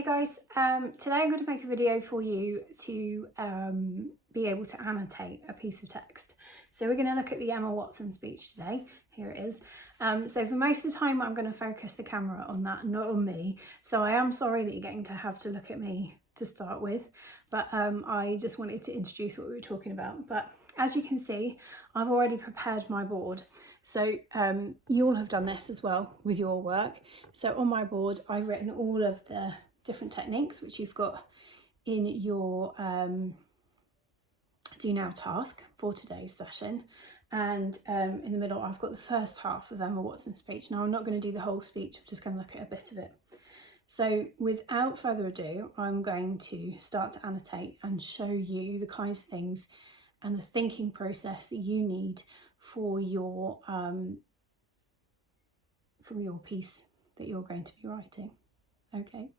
Hey guys, today I'm going to make a video for you to be able to annotate a piece of text. So we're going to look at the Emma Watson speech today. Here it is. So for most of the time I'm going to focus the camera on that, not on me. So I am sorry that you're going to have to look at me to start with, but I just wanted to introduce what we were talking about. But as you can see, I've already prepared my board. So you all have done this as well with your work. So on my board, I've written all of the different techniques which you've got in your do now task for today's session, and in the middle I've got the first half of Emma Watson's speech. Now I'm not going to do the whole speech, I'm just going to look at a bit of it. So without further ado, I'm going to start to annotate and show you the kinds of things and the thinking process that you need for your piece that you're going to be writing. Okay.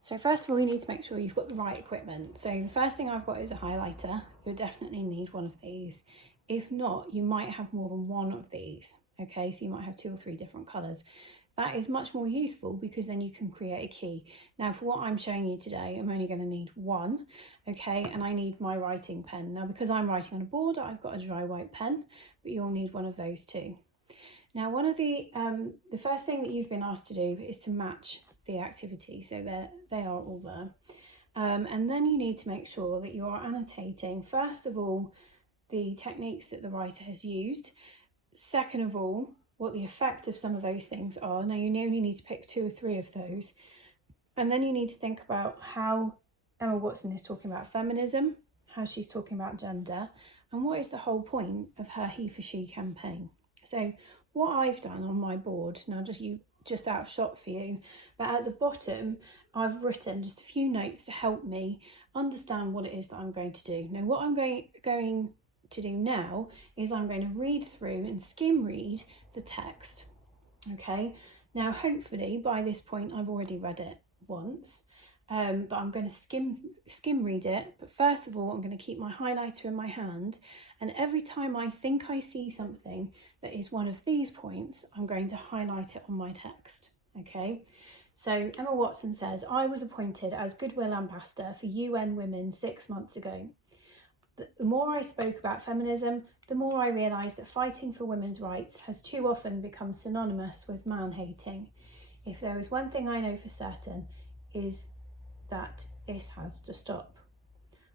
So first of all, you need to make sure you've got the right equipment. So the first thing I've got is a highlighter. You'll definitely need one of these. If not, you might have more than one of these. Okay, so you might have 2 or 3 different colours. That is much more useful because then you can create a key. Now for what I'm showing you today, I'm only going to need one, okay, and I need my writing pen. Now because I'm writing on a board, I've got a dry white pen, but you'll need one of those too. Now one of the first thing that you've been asked to do is to match the activity, so they are all there. And then you need to make sure that you are annotating, first of all, the techniques that the writer has used. Second of all, what the effect of some of those things are. Now you only need to pick 2 or 3 of those. And then you need to think about how Emma Watson is talking about feminism, how she's talking about gender, and what is the whole point of her He for She campaign. So what I've done on my board, now just out of shot for you, but at the bottom I've written just a few notes to help me understand what it is that I'm going to do. Now what I'm going to do now is I'm going to read through and skim read the text. Okay, now hopefully by this point I've already read it once, but I'm going to skim read it. But first of all, I'm going to keep my highlighter in my hand, and every time I think I see something that is one of these points, I'm going to highlight it on my text. Okay, so Emma Watson says, I was appointed as Goodwill Ambassador for UN Women 6 months ago. The more I spoke about feminism, the more I realised that fighting for women's rights has too often become synonymous with man-hating. If there is one thing I know for certain, is that this has to stop.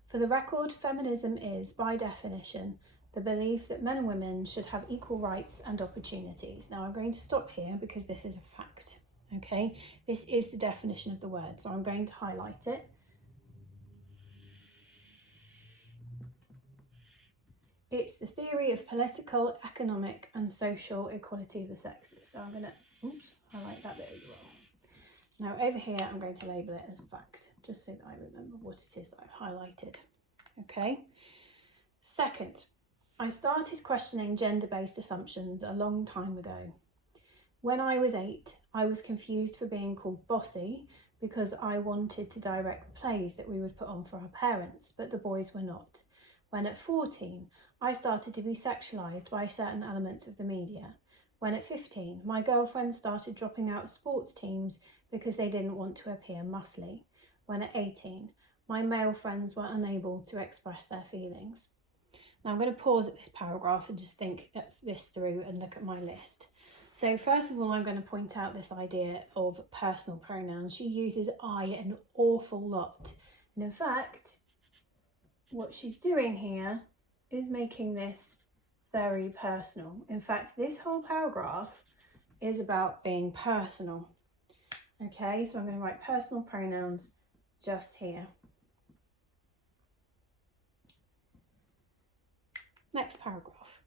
For the record, feminism is, by definition, the belief that men and women should have equal rights and opportunities. Now I'm going to stop here because this is a fact, okay? This is the definition of the word, so I'm going to highlight it. It's the theory of political, economic and social equality of the sexes. So I'm going to highlight that bit as well. Now over here I'm going to label it as fact, just so that I remember what it is that I've highlighted. Okay. Second, I started questioning gender-based assumptions a long time ago. When I was 8, I was confused for being called bossy because I wanted to direct the plays that we would put on for our parents, but the boys were not. When at 14, I started to be sexualised by certain elements of the media. When at 15, my girlfriends started dropping out of sports teams because they didn't want to appear muscly. When at 18, my male friends were unable to express their feelings. Now I'm going to pause at this paragraph and just think this through and look at my list. So first of all, I'm going to point out this idea of personal pronouns. She uses I an awful lot. And in fact, what she's doing here is making this very personal. In fact, this whole paragraph is about being personal. Okay, so I'm going to write personal pronouns just here. Next paragraph.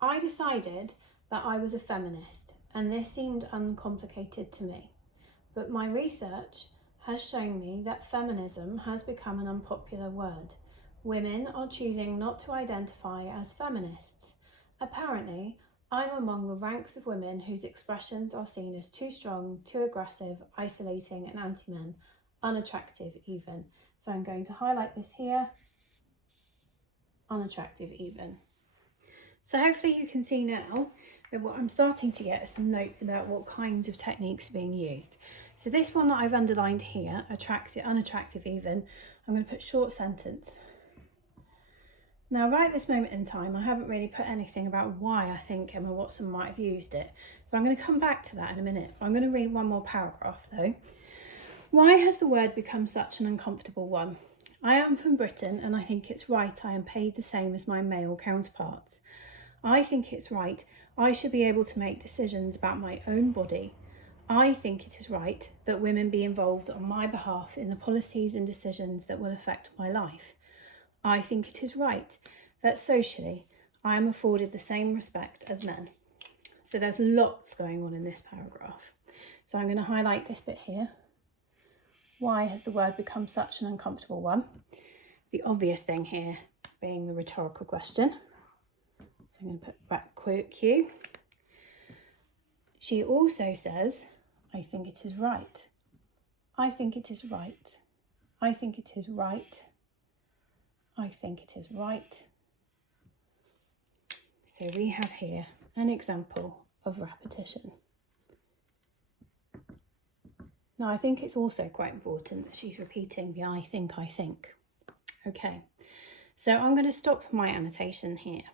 I decided that I was a feminist, and this seemed uncomplicated to me. But my research has shown me that feminism has become an unpopular word. Women are choosing not to identify as feminists. Apparently, I'm among the ranks of women whose expressions are seen as too strong, too aggressive, isolating and anti-men, unattractive even. So I'm going to highlight this here, unattractive even. So hopefully you can see now that what I'm starting to get are some notes about what kinds of techniques are being used. So this one that I've underlined here, attractive, unattractive even, I'm going to put short sentence. Now right at this moment in time, I haven't really put anything about why I think Emma Watson might have used it. So I'm going to come back to that in a minute. I'm going to read one more paragraph though. Why has the word become such an uncomfortable one? I am from Britain and I think it's right I am paid the same as my male counterparts. I think it's right I should be able to make decisions about my own body. I think it is right that women be involved on my behalf in the policies and decisions that will affect my life. I think it is right that socially I am afforded the same respect as men. So there's lots going on in this paragraph. So I'm going to highlight this bit here. Why has the word become such an uncomfortable one? The obvious thing here being the rhetorical question. So I'm going to put back Q. She also says, I think it is right. I think it is right. I think it is right. I think it is right. So we have here an example of repetition. Now I think it's also quite important that she's repeating the I think. Okay, so I'm going to stop my annotation here.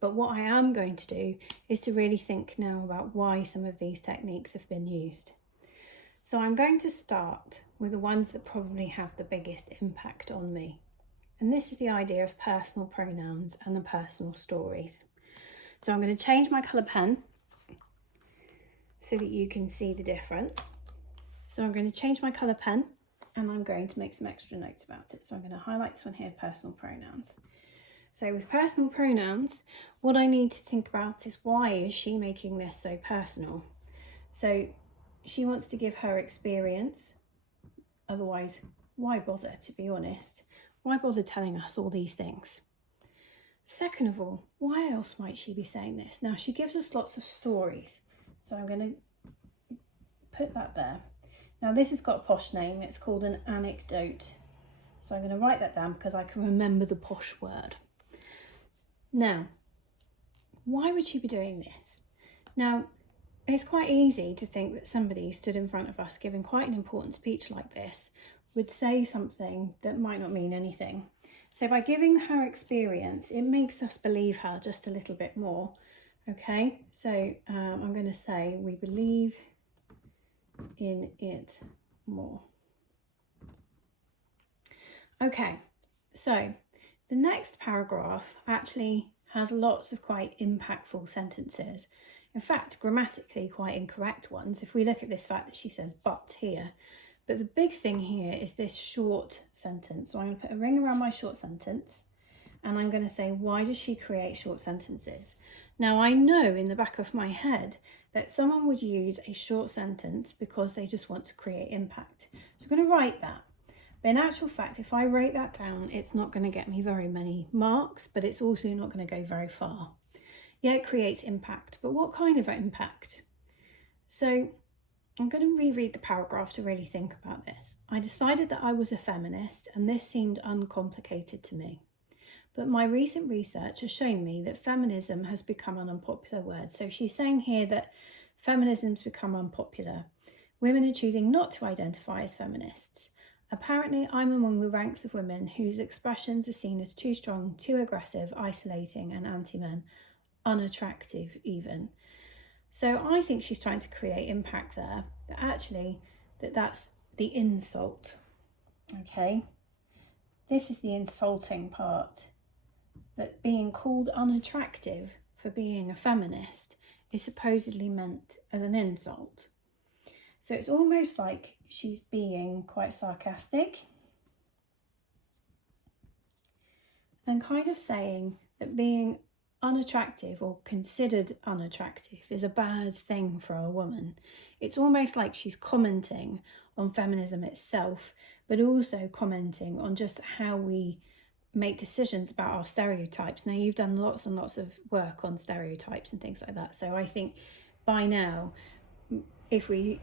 But what I am going to do is to really think now about why some of these techniques have been used. So I'm going to start with the ones that probably have the biggest impact on me. And this is the idea of personal pronouns and the personal stories. So I'm going to change my colour pen so that you can see the difference. So I'm going to change my colour pen and I'm going to make some extra notes about it. So I'm going to highlight this one here, personal pronouns. So with personal pronouns, what I need to think about is why is she making this so personal? So she wants to give her experience. Otherwise, why bother, to be honest? Why bother telling us all these things? Second of all, why else might she be saying this? Now, she gives us lots of stories. So I'm going to put that there. Now, this has got a posh name. It's called an anecdote. So I'm going to write that down because I can remember the posh word. Now, why would she be doing this? Now, it's quite easy to think that somebody stood in front of us giving quite an important speech like this would say something that might not mean anything. So by giving her experience, it makes us believe her just a little bit more. Okay, so I'm going to say we believe in it more. Okay, so the next paragraph actually has lots of quite impactful sentences. In fact, grammatically quite incorrect ones. If we look at this fact that she says but here. But the big thing here is this short sentence. So I'm going to put a ring around my short sentence and I'm going to say, why does she create short sentences? Now I know in the back of my head that someone would use a short sentence because they just want to create impact. So I'm going to write that. But in actual fact, if I write that down, it's not going to get me very many marks, but it's also not going to go very far. Yeah, it creates impact, but what kind of impact? So I'm going to reread the paragraph to really think about this. I decided that I was a feminist and this seemed uncomplicated to me. But my recent research has shown me that feminism has become an unpopular word. So she's saying here that feminism's become unpopular. Women are choosing not to identify as feminists. Apparently, I'm among the ranks of women whose expressions are seen as too strong, too aggressive, isolating and anti-men, unattractive even. So I think she's trying to create impact there, that actually that's the insult, okay? This is the insulting part, that being called unattractive for being a feminist is supposedly meant as an insult. So it's almost like she's being quite sarcastic and kind of saying that being unattractive or considered unattractive is a bad thing for a woman. It's almost like she's commenting on feminism itself, but also commenting on just how we make decisions about our stereotypes. Now, you've done lots and lots of work on stereotypes and things like that. So I think by now, if we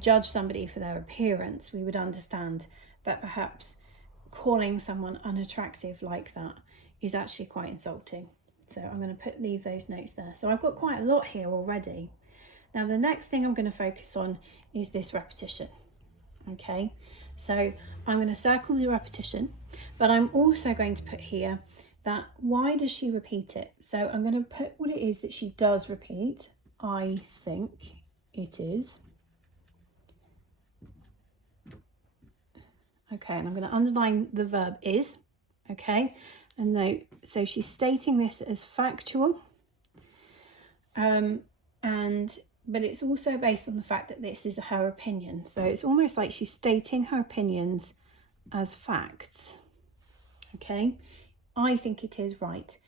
judge somebody for their appearance, we would understand that perhaps calling someone unattractive like that is actually quite insulting. So I'm going to leave those notes there. So I've got quite a lot here already. Now the next thing I'm going to focus on is this repetition. Okay, so I'm going to circle the repetition, but I'm also going to put here that why does she repeat it? So I'm going to put what it is that she does repeat. I think it is. Okay, and I'm going to underline the verb is. Okay, and note, so she's stating this as factual, but it's also based on the fact that this is her opinion. So it's almost like she's stating her opinions as facts. Okay, I think it is right.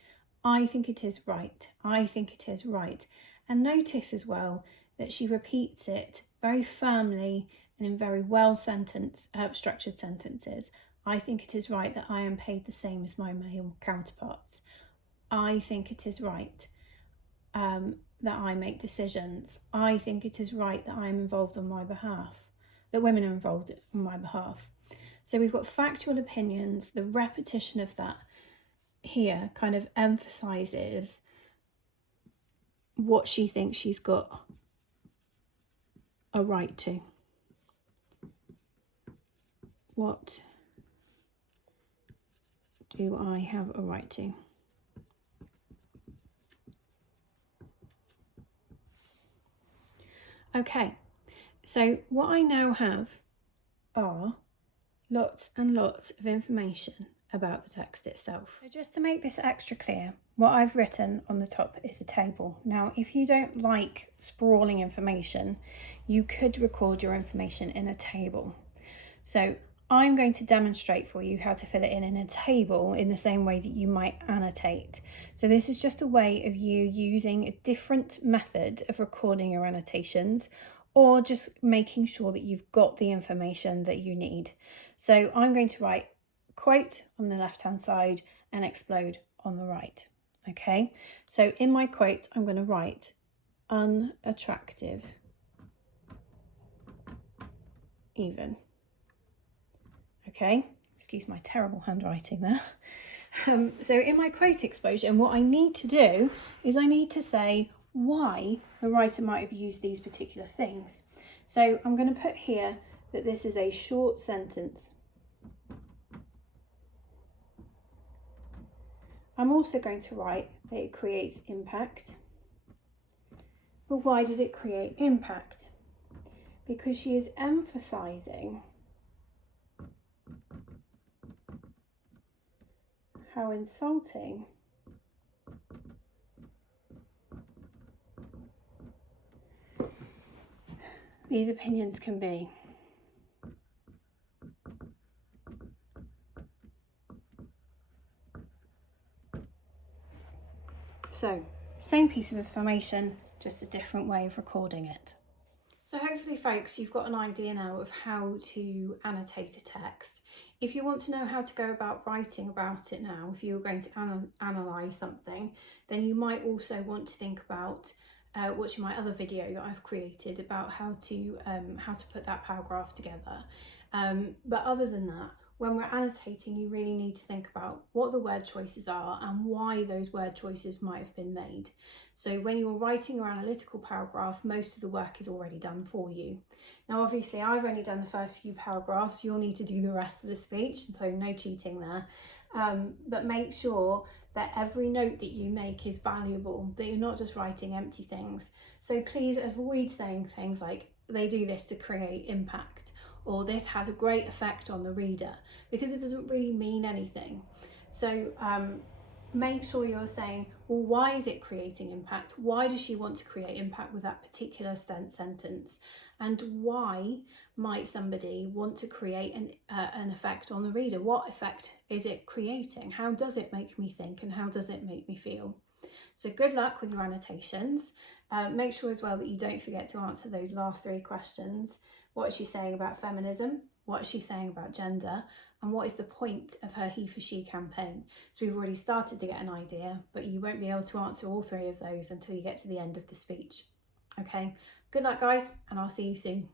I think it is right. I think it is right. And notice as well that she repeats it very firmly and in very well structured sentences. I think it is right that I am paid the same as my male counterparts. I think it is right that I make decisions. I think it is right that I am involved on my behalf, that women are involved on my behalf. So we've got factual opinions. The repetition of that here kind of emphasizes what she thinks she's got a right to. What do I have a right to? Okay, so what I now have are lots and lots of information about the text itself. So just to make this extra clear, what I've written on the top is a table. Now, if you don't like sprawling information, you could record your information in a table. So I'm going to demonstrate for you how to fill it in a table in the same way that you might annotate. So this is just a way of you using a different method of recording your annotations, or just making sure that you've got the information that you need. So I'm going to write quote on the left hand side and explode on the right. Okay, so in my quote I'm going to write unattractive even. Okay, excuse my terrible handwriting there. So in my quote explosion, what I need to do is I need to say why the writer might have used these particular things. So I'm going to put here that this is a short sentence. I'm also going to write that it creates impact. But why does it create impact? Because she is emphasizing how insulting these opinions can be. So, same piece of information, just a different way of recording it. So hopefully, folks, you've got an idea now of how to annotate a text. If you want to know how to go about writing about it now, if you're going to analyse something, then you might also want to think about watching my other video that I've created about how to put that paragraph together. But other than that, when we're annotating, you really need to think about what the word choices are and why those word choices might have been made. So when you're writing your analytical paragraph, most of the work is already done for you. Now, obviously, I've only done the first few paragraphs. You'll need to do the rest of the speech, so no cheating there. But make sure that every note that you make is valuable, that you're not just writing empty things. So please avoid saying things like, they do this to create impact, or this had a great effect on the reader, because it doesn't really mean anything. So make sure you're saying, well, why is it creating impact? Why does she want to create impact with that particular sentence? And why might somebody want to create an effect on the reader? What effect is it creating? How does it make me think, and how does it make me feel? So good luck with your annotations. Make sure as well that you don't forget to answer those last 3 questions. What is she saying about feminism? What is she saying about gender? And what is the point of her he for she campaign? So we've already started to get an idea, but you won't be able to answer all 3 of those until you get to the end of the speech. Okay, good luck guys, and I'll see you soon.